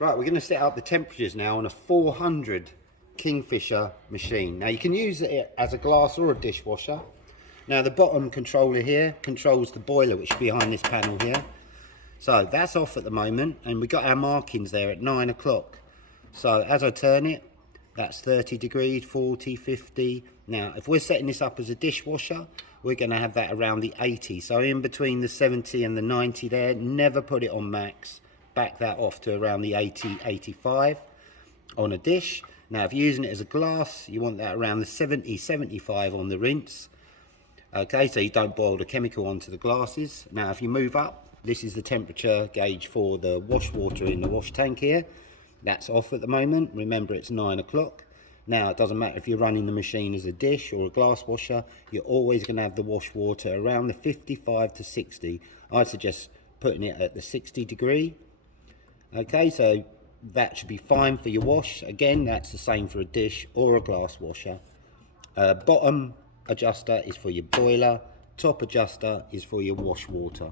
Right, we're going to set up the temperatures now on a 400 Kingfisher machine. Now you can use it as a glass or a dishwasher. Now the bottom controller here controls the boiler, which is behind this panel here. So that's off at the moment, and we got our markings there at 9 o'clock. So as I turn it, that's 30 degrees, 40, 50. Now if we're setting this up as a dishwasher, we're going to have that around the 80. So in between the 70 and the 90 there, never put it on max. Back that off to around the 80, 85 on a dish. Now if you're using it as a glass, you want that around the 70, 75 on the rinse. Okay, so you don't boil the chemical onto the glasses. Now if you move up, this is the temperature gauge for the wash water in the wash tank here. That's off at the moment. Remember, it's 9 o'clock. Now it doesn't matter if you're running the machine as a dish or a glass washer, you're always going to have the wash water around the 55 to 60. I'd suggest putting it at the 60 degree. Okay, so that should be fine for your wash. Again, that's the same for a dish or a glass washer. Bottom adjuster is for your boiler, top adjuster is for your wash water.